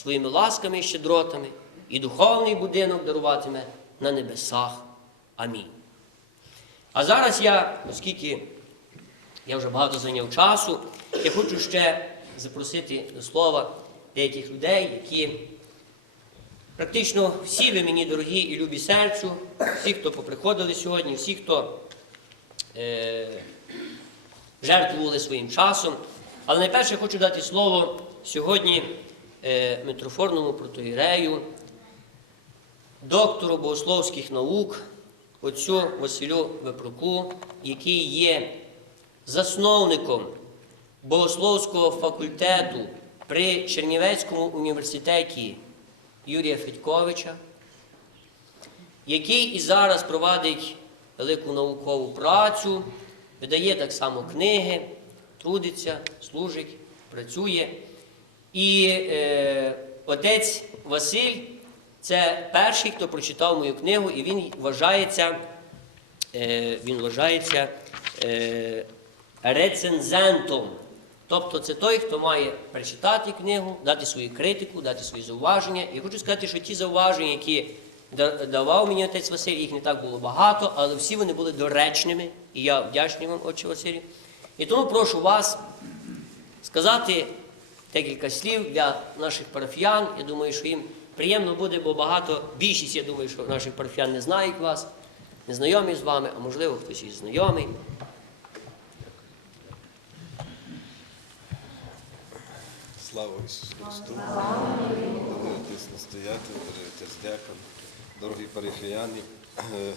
своїми ласками і щедротами, і духовний будинок даруватиме на небесах. Амінь. А зараз я, оскільки я вже багато зайняв часу, я хочу ще запросити до слова деяких людей, які практично всі ви мені дорогі і любі серцю, всі, хто поприходили сьогодні, всі, хто е, жертвували своїм часом. Але найперше хочу дати слово сьогодні митрофорному протоїрею, доктору богословських наук, отцю Василю Вепруку, який є засновником богословського факультету при Чернівецькому університеті Юрія Федьковича, який і зараз провадить велику наукову працю, видає так само книги, трудиться, служить, працює. І е, отець Василь це перший, хто прочитав мою книгу, і він вважається, е, він вважається е, рецензентом. Тобто це той, хто має прочитати книгу, дати свою критику, дати свої зауваження. І хочу сказати, що ті зауваження, які давав мені отець Василь, їх не так було багато, але всі вони були доречними, і я вдячний вам, отче Василю. І тому прошу вас сказати декілька слів для наших парафіян. Я думаю, що їм приємно буде, бо багато, більшість, я думаю, що наших парафіян не знають вас, не знайомі з вами, а можливо хтось і знайомий. Слава Ісусу Христу! Дорогий отець настоятель, дорогий отець дякон, дорогі парафіяни.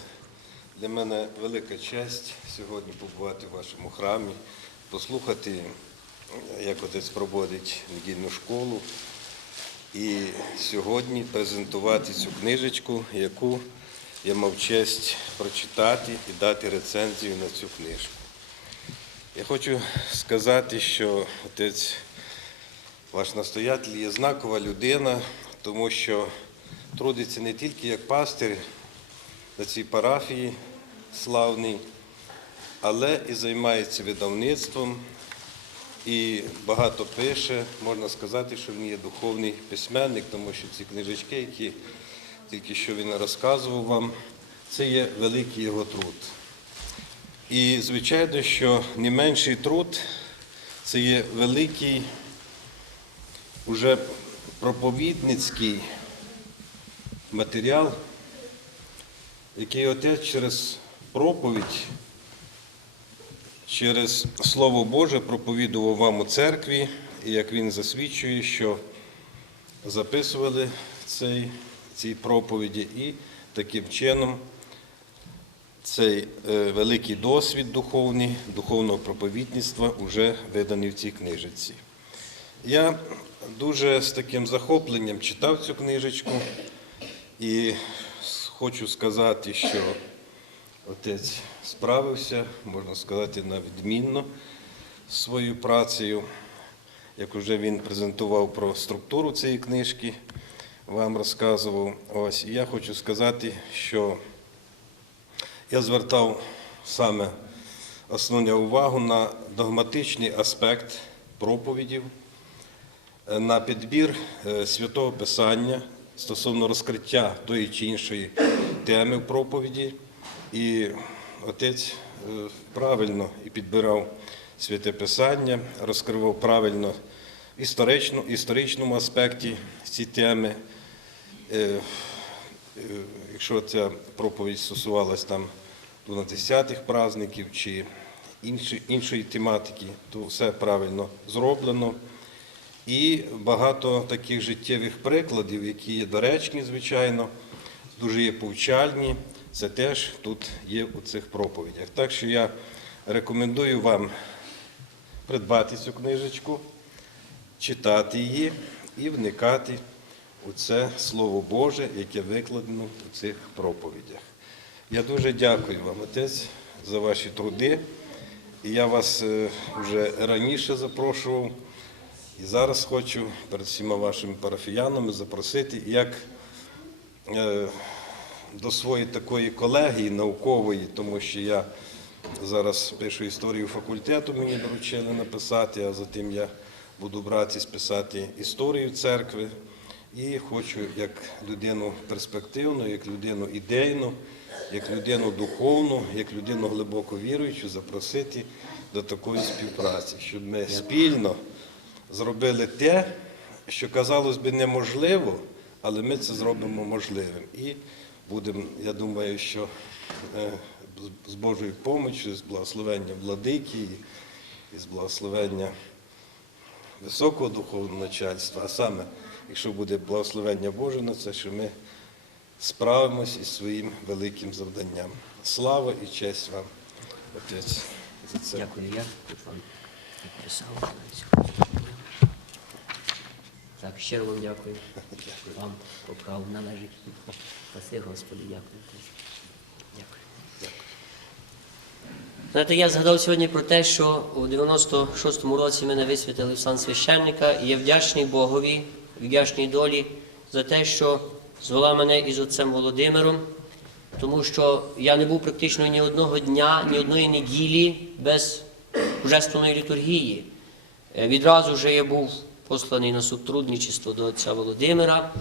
Для мене велика честь сьогодні побувати в вашому храмі, послухати, як отець проводить недільну школу. І сьогодні презентувати цю книжечку, яку я мав честь прочитати і дати рецензію на цю книжку. Я хочу сказати, що отець ваш настоятель є знакова людина, тому що трудиться не тільки як пастир на цій парафії славний, але і займається видавництвом і багато пише. Можна сказати, що він є духовний письменник, тому що ці книжечки, які тільки що він розказував вам, це є великий його труд. І звичайно, що не менший труд це є великий уже проповідницький матеріал, який отець через проповідь, через Слово Боже проповідував вам у церкві, і як він засвідчує, що записували цей, ці проповіді і таким чином цей е, великий досвід духовний, духовного проповідництва вже виданий в цій книжиці. Я дуже з таким захопленням читав цю книжечку і хочу сказати, що отець справився, можна сказати, на відмінно з своєю працею. Як вже він презентував про структуру цієї книжки, вам розказував. Ось, і я хочу сказати, що я звертав саме основну увагу на догматичний аспект проповідів на підбір е, святого Писання стосовно розкриття тої чи іншої теми в проповіді. І отець е, правильно і підбирав святе Писання, розкривав правильно в історично, історичному аспекті ці теми. Е, е, Якщо ця проповідь стосувалась там 12-х праздників чи інші- іншої тематики, то все правильно зроблено. І багато таких життєвих прикладів, які є доречні, звичайно, дуже є повчальні. Це теж тут є у цих проповідях. Так що я рекомендую вам придбати цю книжечку, читати її і вникати у це Слово Боже, яке викладено у цих проповідях. Я дуже дякую вам, отець, за ваші труди. І я вас е, вже раніше запрошував. І зараз хочу перед всіма вашими парафіянами запросити як е, до своєї такої колегії наукової, тому що я зараз пишу історію факультету, мені доручили написати, а затим я буду братись писати історію церкви. І хочу як людину перспективну, як людину ідейну, як людину духовну, як людину глибоко віруючу запросити до такої співпраці, щоб ми спільно зробили те, що казалось би неможливо, але ми це зробимо можливим. І будемо, я думаю, що е, з- Божою допомогою, з благословенням владики і з благословення високого духовного начальства, а саме, якщо буде благословення Боже на це, що ми справимось із своїм великим завданням. Слава і честь вам, Отець, за це. Дякую, я тут вам підписав. Так, щиро вам дякую. Вам по праву належить. Спаси, Господи, дякую. Дякую. Знаєте, я згадав сьогодні про те, що у 96-му році мене висвятили в сан священника, і я вдячний Богові, вдячний долі за те, що звела мене із отцем Володимиром, тому що я не був практично ні одного дня, ні одної неділі без божественної літургії. Е, Відразу вже я був посланий на сутрудничество до отця Володимира.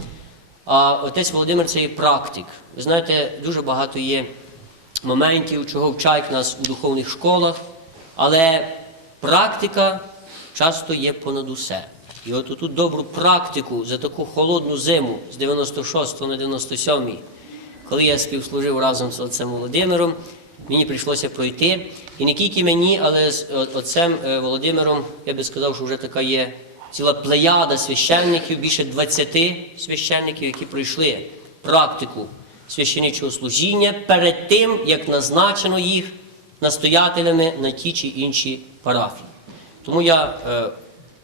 А отець Володимир це є практик. Ви знаєте, дуже багато є моментів, чого вчать нас у духовних школах, але практика часто є понад усе. І от ту добру практику за таку холодну зиму з 96 на 97 коли я співслужив разом з отцем Володимиром, мені прийшлося пройти. І не тільки мені, але з отцем е, Володимиром, я би сказав, що вже така є ціла плеяда священників, більше 20 священників, які пройшли практику священичого служіння перед тим, як назначено їх настоятелями на ті чи інші парафії. Тому я е,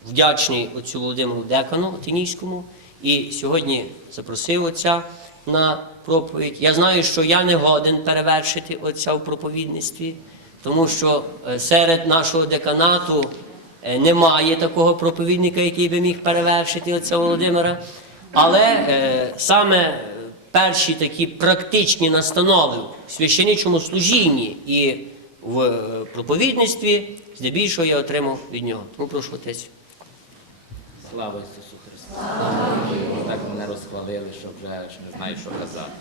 вдячний отцю Володимиру Декану Атинійському і сьогодні запросив отця на проповідь. Я знаю, що я не годен перевершити отця в проповідництві, тому що е, серед нашого деканату немає такого проповідника, який би міг перевершити отця Володимира. Але е, саме е, перші такі практичні настанови в священичому служінні і в е, проповідництві, здебільшого я отримав від нього. Тому прошу отець. Слава Ісусу Христу! Так мене розхвалили, що вже не знаю, що казати.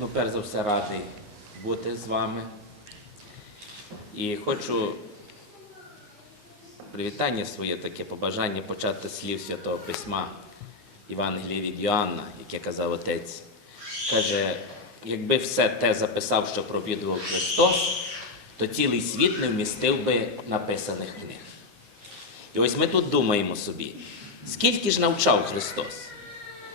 Ну, перш за все, радий бути з вами. І хочу привітання своє таке, побажання почати слів Святого Письма Євангелія від Йоанна, яке казав отець. Каже, якби все те записав, що проповідував Христос, то цілий світ не вмістив би написаних книг. І ось ми тут думаємо собі, скільки ж навчав Христос,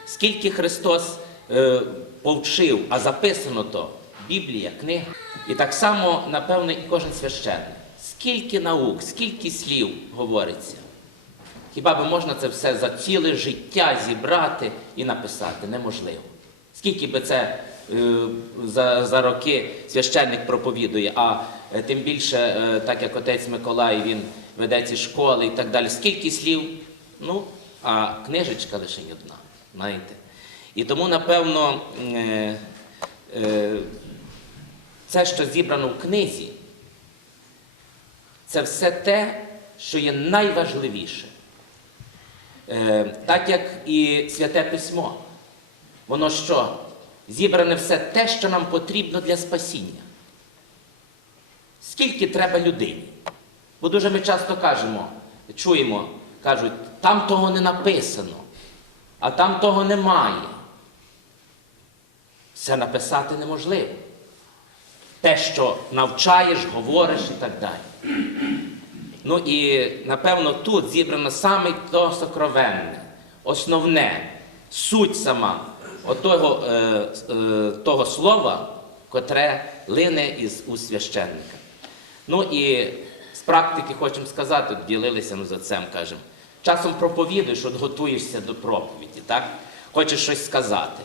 скільки Христос е, повчив, а записано то Біблія, книга. І так само, напевно, і кожен священник. Скільки наук, скільки слів говориться. Хіба би можна це все за ціле життя зібрати і написати? Неможливо. Скільки би це е, за, за роки священник проповідує, а е, тим більше, е, так як отець Миколай, він веде ці школи і так далі. Скільки слів? Ну, а книжечка лише одна, знаєте. І тому, напевно, е, е, це, що зібрано в книзі, це все те, що є найважливіше. Е, так як і Святе Письмо. Воно що? Зібране все те, що нам потрібно для спасіння. Скільки треба людині? Бо дуже ми часто кажемо, чуємо, кажуть, там того не написано, а там того немає. Все написати неможливо. Те, що навчаєш, говориш і так далі. Ну і напевно тут зібрано саме то сокровенне, основне, суть сама отого, е, е, того слова, котре лине із у священника. Ну і з практики хочемо сказати, ділилися ми за цим, кажемо. Часом проповідуєш, от готуєшся до проповіді, так? Хочеш щось сказати.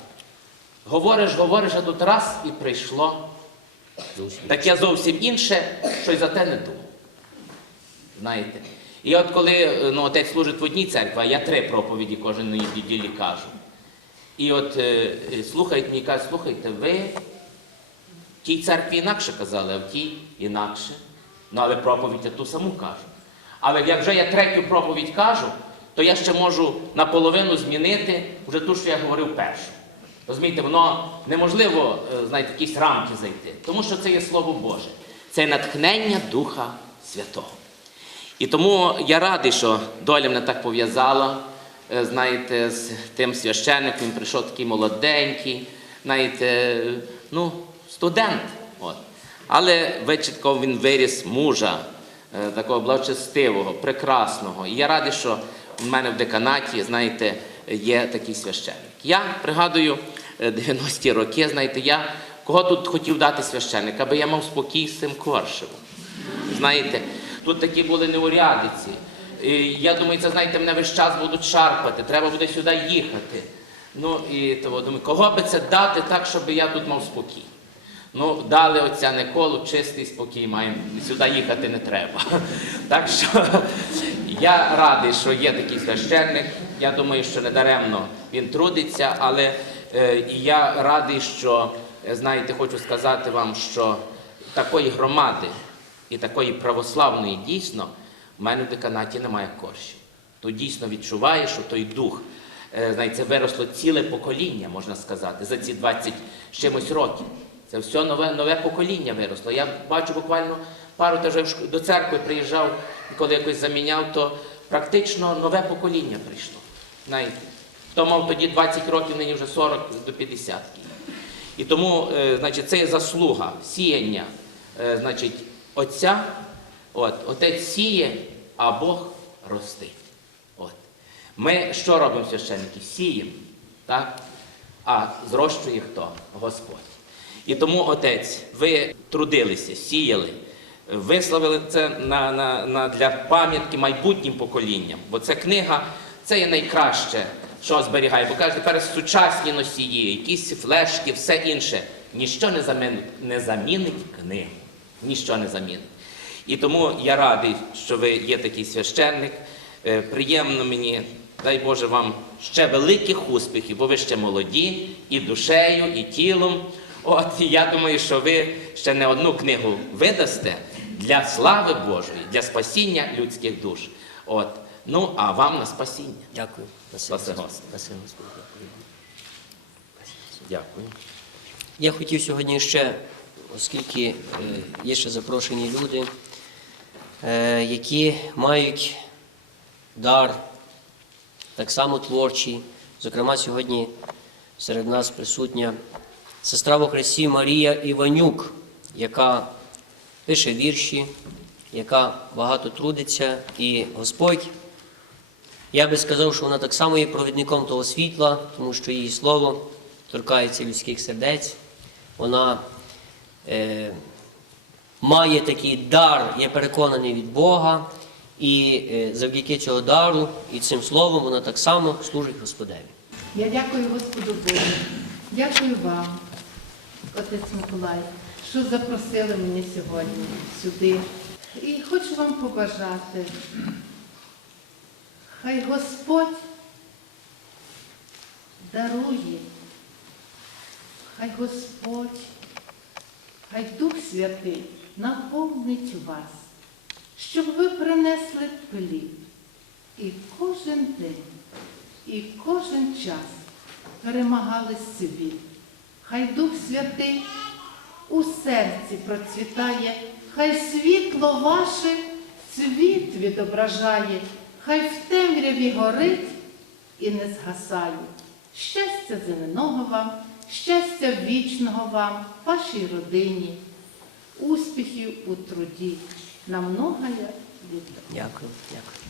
Говориш, говориш, а тут раз і прийшло таке зовсім інше, що й за те не думав. Знаєте? І от коли е, ну, отець служить в одній церкві, а я три проповіді кожен неділі кажу. І от е, е, слухають мені кажуть, слухайте, ви в тій церкві інакше казали, а в тій інакше. Ну, але проповідь я ту саму кажу. Але як вже я третю проповідь кажу, то я ще можу наполовину змінити вже ту, що я говорив першу. Розумієте, воно неможливо, е, знаєте, в якісь рамки зайти, тому що це є Слово Боже. Це натхнення Духа Святого. І тому я радий, що доля мене так пов'язала, е, знаєте, з тим священником, він прийшов такий молоденький, знаєте, ну, студент. От. Але вичітко він виріс мужа, е, такого благочестивого, прекрасного. І я радий, що в мене в деканаті, знаєте, є такий священник. Я пригадую е, 90-ті роки, знаєте, я кого тут хотів дати священник, аби я мав спокій з цим коршевом. Знаєте, тут такі були неурядиці. Я думаю, це знаєте, мене весь час будуть шарпати, треба буде сюди їхати. Ну і того думаю, кого би це дати так, щоб я тут мав спокій. Ну, дали отця Николу, чистий спокій маємо, сюди їхати не треба. Так що я радий, що є такий священник. Я думаю, що недаремно він трудиться, але е, я радий, що, е, знаєте, хочу сказати вам, що такої громади і такої православної дійсно в мене в деканаті немає коршів. Тут дійсно відчуває, що той дух, е, знаєте, це виросло ціле покоління, можна сказати, за ці 20 з чимось років. Це все нове, нове покоління виросло. Я бачу буквально пару теж до церкви приїжджав, коли якось заміняв, то практично нове покоління прийшло. Знаєте, хто мав тоді 20 років, нині вже 40 до 50. І тому, е, значить, це заслуга сіяння, е, значить, отця. От, отець сіє, а Бог ростить. От. Ми що робимо священники? Сіємо, так? а зрощує хто? Господь. І тому, отець, ви трудилися, сіяли, висловили це на, на, на, для пам'ятки майбутнім поколінням. Бо ця книга це є найкраще, що зберігає. Бо кажуть, тепер сучасні носії, якісь флешки, все інше. Ніщо не замінить, не замінить книгу. Ніщо не замінить. І тому я радий, що ви є такий священник. Е, Приємно мені, дай Боже вам ще великих успіхів, бо ви ще молоді і душею, і тілом. От і я думаю, що ви ще не одну книгу видасте для слави Божої, для спасіння людських душ. От. Ну, а вам на спасіння. Дякую. Спаси Господи. Дякую. Я хотів сьогодні ще, оскільки е, є ще запрошені люди, е, які мають дар, так само творчий. Зокрема, сьогодні серед нас присутня сестра во Христі Марія Іванюк, яка пише вірші, яка багато трудиться, і Господь я би сказав, що вона так само є провідником того світла, тому що її слово торкається людських сердець. Вона е, має такий дар, я переконаний від Бога, і е, завдяки цього дару і цим словом вона так само служить Господеві. Я дякую Господу Богу. Дякую вам, отець Миколай, що запросили мене сьогодні сюди. І хочу вам побажати. Хай Господь дарує, хай Господь, хай Дух Святий наповнить вас, щоб ви принесли плід. І кожен день і кожен час перемагали світ. Хай Дух Святий у серці процвітає, хай світло ваше світ відображає, хай в темряві горить і не згасає. Щастя земного вам, щастя вічного вам, вашій родині, успіхів у труді, на многое літо. Дякую, дякую.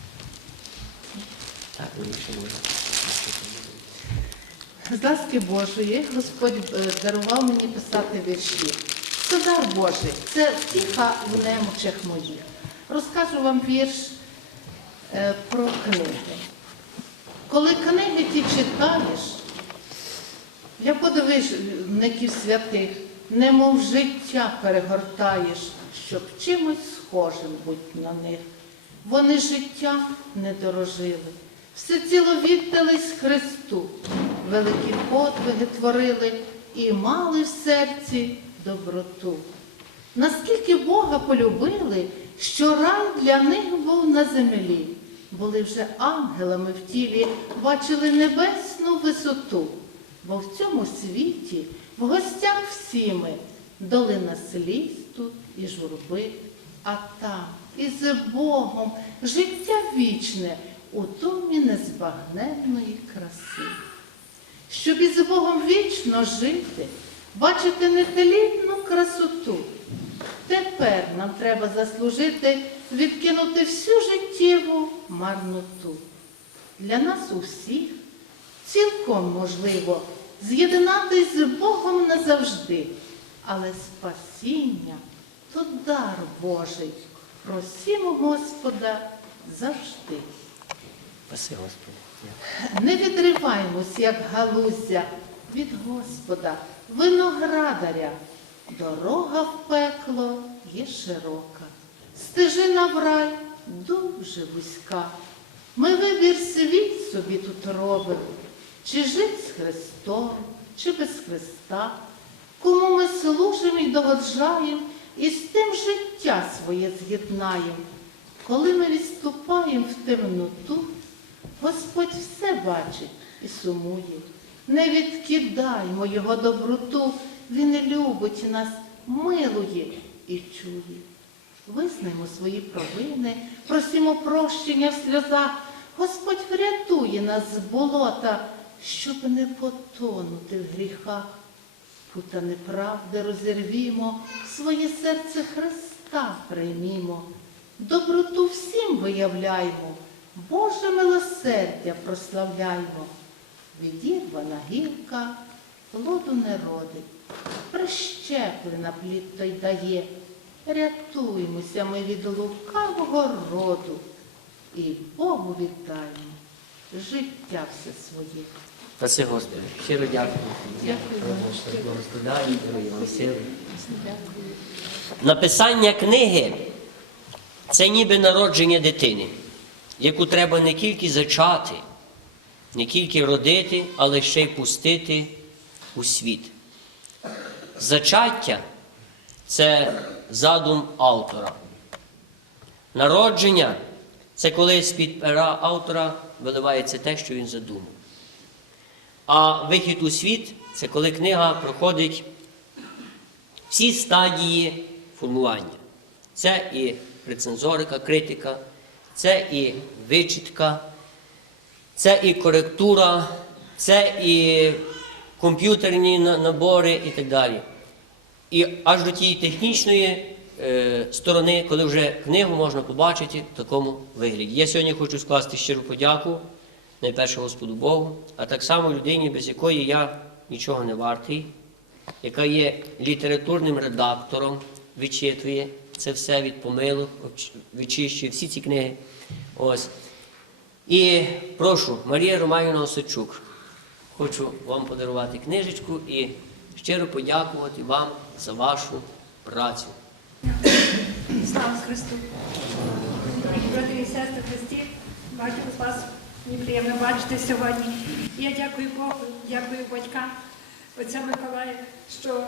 Так. З ласки Божої Господь е, дарував мені писати вірші. Це дар Божий, це втіха в немочах моїх. Розкажу вам вірш про книги. Коли книги ті читаєш, для подивисників святих, немов життя перегортаєш, щоб чимось схожим будь на них. Вони життя не дорожили, все ціло віддались Христу, великі подвиги творили і мали в серці доброту. Наскільки Бога полюбили, що рай для них був на землі, були вже ангелами в тілі, бачили небесну висоту. Бо в цьому світі в гостях всі ми долина сліз тут і журби, а там із Богом життя вічне у домі незбагненної краси. Щоб із Богом вічно жити, бачити нетелітну красоту. Тепер нам треба заслужити відкинути всю життєву марноту. Для нас усіх цілком можливо з'єднатись з Богом назавжди, але спасіння то дар Божий. Просімо Господа завжди. Спаси Господи. Не відриваймось, як галузя від Господа, виноградаря. Дорога в пекло є широка, стежина в рай дуже вузька. Ми вибір свій собі тут робимо, чи жить з Христом, чи без Христа, кому ми служимо і догоджаємо, і з тим життя своє з'єднаємо. Коли ми відступаємо в темноту, Господь все бачить і сумує. Не відкидаймо Його доброту, Він любить нас, милує і чує. Визнаймо свої провини, просимо прощення в сльозах. Господь врятує нас з болота, щоб не потонути в гріхах. Пута неправди розірвімо, своє серце Христа приймімо. Доброту всім виявляймо, Боже милосердя прославляймо. Відірвана гілка плоду не родить, прищеплена плід той дає. Рятуймося ми від лукавого роду і Богу віддаємо життя все своє. Спаси Господи. Щиро дякую. Дякую. Благословляю, дорогі вам сили. Написання книги це ніби народження дитини, яку треба не тільки зачати, не тільки родити, але ще й пустити у світ. Зачаття це задум автора. Народження це коли з-під пера автора виливається те, що він задумав. А вихід у світ це коли книга проходить всі стадії формування. Це і рецензорика, критика, це і вичітка, це і коректура, це і комп'ютерні набори і так далі. І аж до тієї технічної е, сторони, коли вже книгу можна побачити в такому вигляді. Я сьогодні хочу скласти щиру подяку найперше Господу Богу, а так само людині, без якої я нічого не вартий, яка є літературним редактором, вичитує це все від помилок, вичищує всі ці книги. Ось. І прошу, Марія Романівна Осадчук, хочу вам подарувати книжечку і щиро подякувати вам за вашу працю. Слава Христу! Брати і сестри Христі, бачу вас, мені приємно бачити сьогодні. Я дякую Богу, дякую батькам отця Миколая, що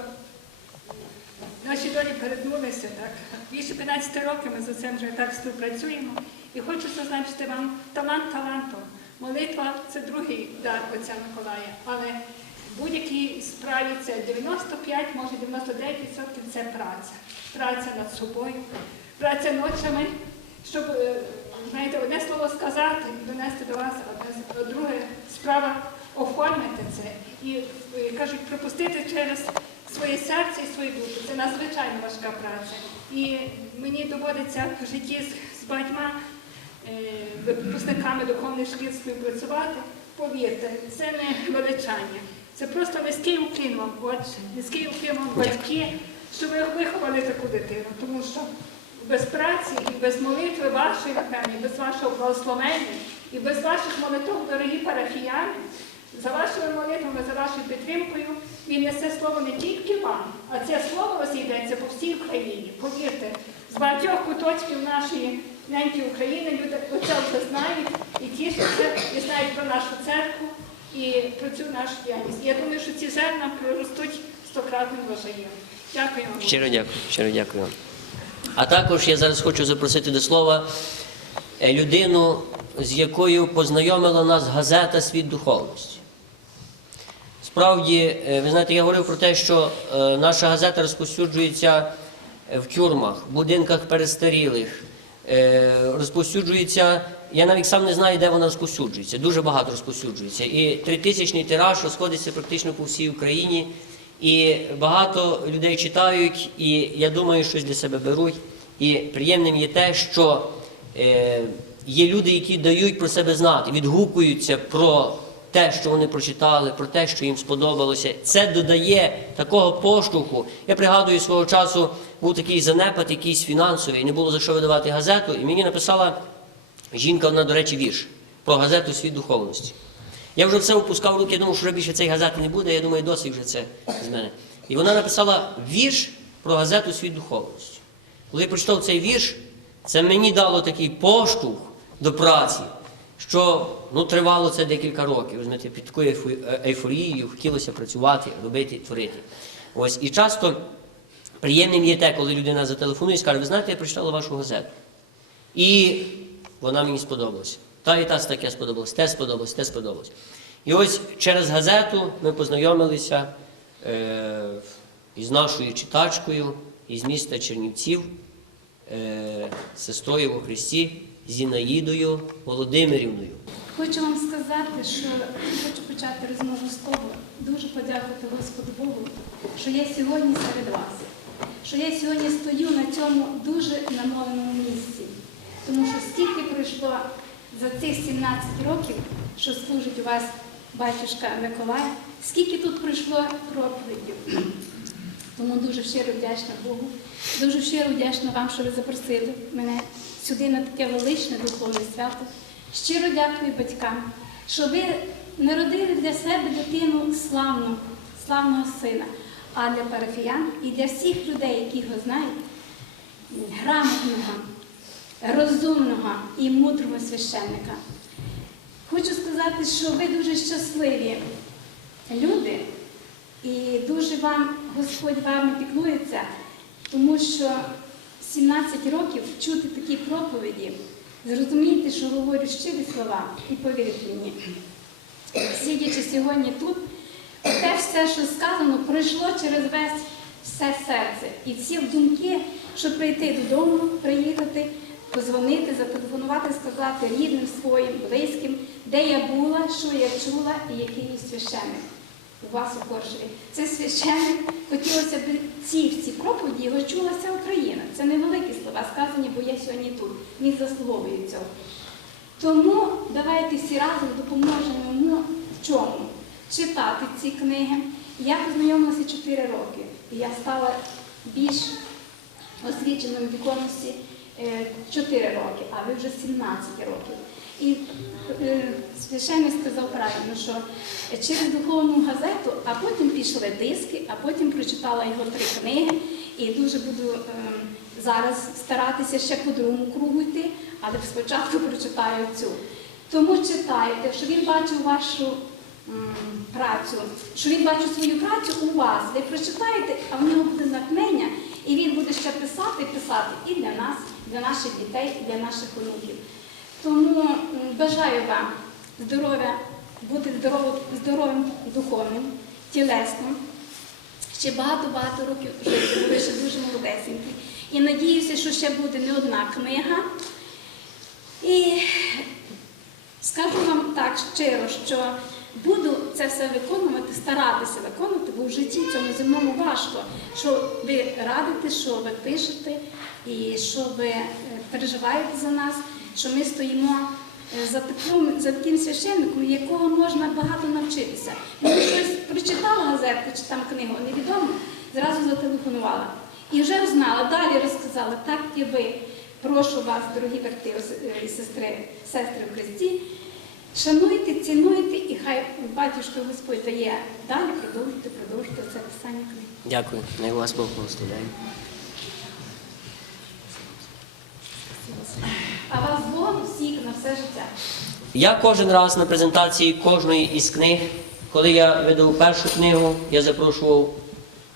наші долі перетнулися так. Більше 15 років ми з отцем вже так співпрацюємо. І хочу зазначити вам талант талантом. Молитва це другий дар отця Миколая, але будь-якій справі це 95, може 99% це праця. Праця над собою, праця ночами, щоб е, знаєте, одне слово сказати, донести до вас, одне друге справа оформити це і е, кажуть, пропустити через своє серце і свою душу. Це надзвичайно важка праця. І мені доводиться в житті з, з багатьма е, випускниками духовних шкіл співпрацювати. Повірте, це не величання. Це просто низький уклін вам, отче, низький уклін вам батьки, що ви виховали таку дитину, тому що без праці і без молитви вашої, напевне, без вашого благословення, і без ваших молитв, дорогі парафіяни, за вашими молитвами, за вашою підтримкою, він несе слово не тільки вам, а це слово розійдеться по всій Україні. Повірте, з багатьох куточків нашої неньки України люди оце вже знають і тішаться, і знають про нашу церкву і про цю нашу діяльність. Я думаю, що ці зерна проростуть стократним врожаєм. Дякую вам. Щиро дякую, щиро дякую вам. А також я зараз хочу запросити до слова е, людину, з якою познайомила нас газета Світ духовності. Справді, е, ви знаєте, я говорив про те, що е, наша газета розповсюджується в тюрмах, будинках перестарілих, розповсюджується. Я навіть сам не знаю, де вона розповсюджується. Дуже багато розповсюджується. І тритисячний тираж розходиться практично по всій Україні. І багато людей читають, і я думаю, щось для себе беруть. І приємним є те, що е, є люди, які дають про себе знати, відгукуються про те, що вони прочитали, про те, що їм сподобалося. Це додає такого поштовху. Я пригадую свого часу був такий занепад, якийсь фінансовий, не було за що видавати газету, і мені написала жінка, вона, до речі, вірш про газету Світ духовності. Я вже все опускав руки, я думав, що вже більше цієї газети не буде, я думаю, досить вже це з мене. І вона написала вірш про газету Світ духовності. Коли я прочитав цей вірш, це мені дало такий поштовх до праці, що ну, тривало це декілька років. Розумієте, під такою ейфорією хотілося працювати, робити, творити. Ось і часто приємним є те, коли людина зателефонує і скаже, ви знаєте, я прочитала вашу газету. І вона мені сподобалася. Та і та таке сподобалось, те сподобалось, те сподобалось. І ось через газету ми познайомилися е, із нашою читачкою із міста Чернівців, е, сестрою у Христі Зінаїдою Володимирівною. Хочу вам сказати, що хочу почати розмову з того, дуже подякувати Господу Богу, що я сьогодні серед вас, що я сьогодні стою на цьому дуже намоленому місці. Тому що стільки пройшло за цих 17 років, що служить у вас батюшка Миколай, скільки тут пройшло проповідів. Тому дуже щиро вдячна Богу. Дуже щиро вдячна вам, що ви запросили мене сюди на таке величне духовне свято. Щиро дякую батькам, що ви народили для себе дитину славну, славного сина, а для парафіян і для всіх людей, які його знають, грамотного, розумного і мудрого священника. Хочу сказати, що ви дуже щасливі люди, і дуже вам Господь вами піклується, тому що 17 років чути такі проповіді, зрозумієте, що говорю щирі слова, і повірте мені, сидячи сьогодні тут, те все, що сказано, пройшло через весь все серце. І всі думки, щоб прийти додому, приїхати, позвонити, зателефонувати, сказати рідним своїм, близьким, де я була, що я чула і який є священник у вас у Коршеві. Це священник, хотілося б ці всі проповіді, його чула вся Україна. Це невеликі слова сказані, бо я сьогодні тут. Він заслуговує цього. Тому давайте всі разом допоможемо йому в чому? Читати ці книги. Я познайомилася 4 роки, і я стала більш освіченою в духовності е, 4 роки, а ви вже 17 років. І е, священник сказав правильно, що через духовну газету, а потім пішли диски, а потім прочитала його три книги. І дуже буду е, зараз старатися ще по другому кругу йти, але спочатку прочитаю цю. Тому читайте, що він бачив вашу працю, що він бачив свою працю у вас. Ви прочитаєте, а в нього буде натхнення, і він буде ще писати, писати і для нас, для наших дітей, і для наших онуків. Тому бажаю вам здоров'я, бути здоровим, духовним, тілесним, ще багато-багато років жити, ви ще дуже молодесенькі. І надіюся, що ще буде не одна книга. І скажу вам так щиро, що буду це все виконувати, старатися виконувати, бо в житті цьому земному важко, що ви радите, що ви пишете, і що ви е, переживаєте за нас, що ми стоїмо е, за таким, за таким священником, якого можна багато навчитися. Мені щось прочитала газетку чи там книгу, невідомо, зразу зателефонувала. І вже знала, далі розказала, так і ви. Прошу вас, дорогі брати і сестри, сестри в Христі, шануйте, цінуйте, і хай батюшка Господь дає далі продовжити, продовжити це писання книги. Дякую, най вас Бог благословляє. А вас Бог всіх на все життя. Я кожен раз на презентації кожної із книг, коли я видав першу книгу, я запрошував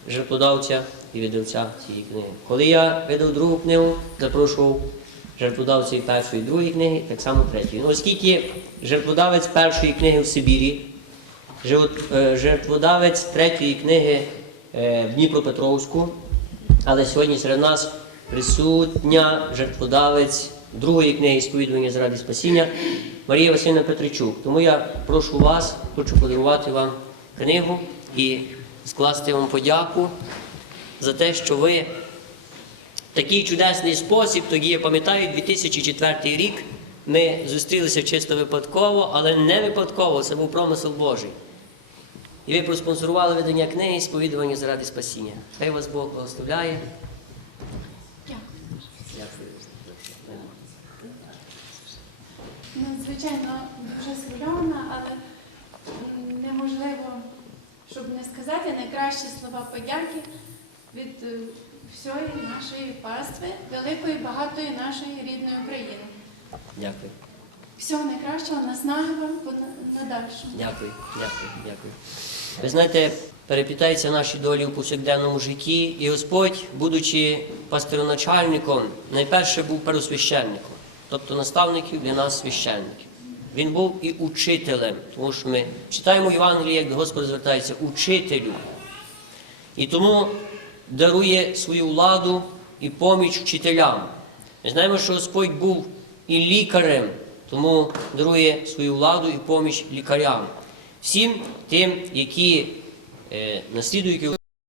жертводавця і видавця цієї книги. Коли я видав другу книгу, запрошував жертводавцем першої і другої книги, так само третьої. Ну, оскільки жертводавець першої книги в Сибірі, е, жертводавець третьої книги е, в Дніпропетровську, але сьогодні серед нас присутня жертводавець другої книги сповідування заради спасіння Марія Васильівна Петричук. Тому я прошу вас, хочу подарувати вам книгу і скласти вам подяку за те, що ви такий чудесний спосіб, тоді я пам'ятаю, 2004 рік ми зустрілися чисто випадково, але не випадково, це був промисел Божий. І ви проспонсорували видання книги сповідування заради спасіння. Хай вас Бог благословляє. Дякую. Надзвичайно дуже схвильована, але неможливо, щоб не сказати найкращі слова подяки від е, всієї нашої пастви, великої, багатої нашої рідної України. Дякую. Всього найкращого, наснаги вам надальшому. Дякую, дякую, дякую. Ви знаєте, переплітаються наші долі у повсякденному житті, і Господь, будучи пастироначальником, найперше був первосвященником, тобто наставників для нас священників. Він був і учителем, тому що ми читаємо Євангеліє, як до Господа звертається учителю. І тому дарує свою владу і поміч вчителям. Ми знаємо, що Господь був і лікарем, тому дарує свою владу і поміч лікарям. Всім тим, які е, наслідують.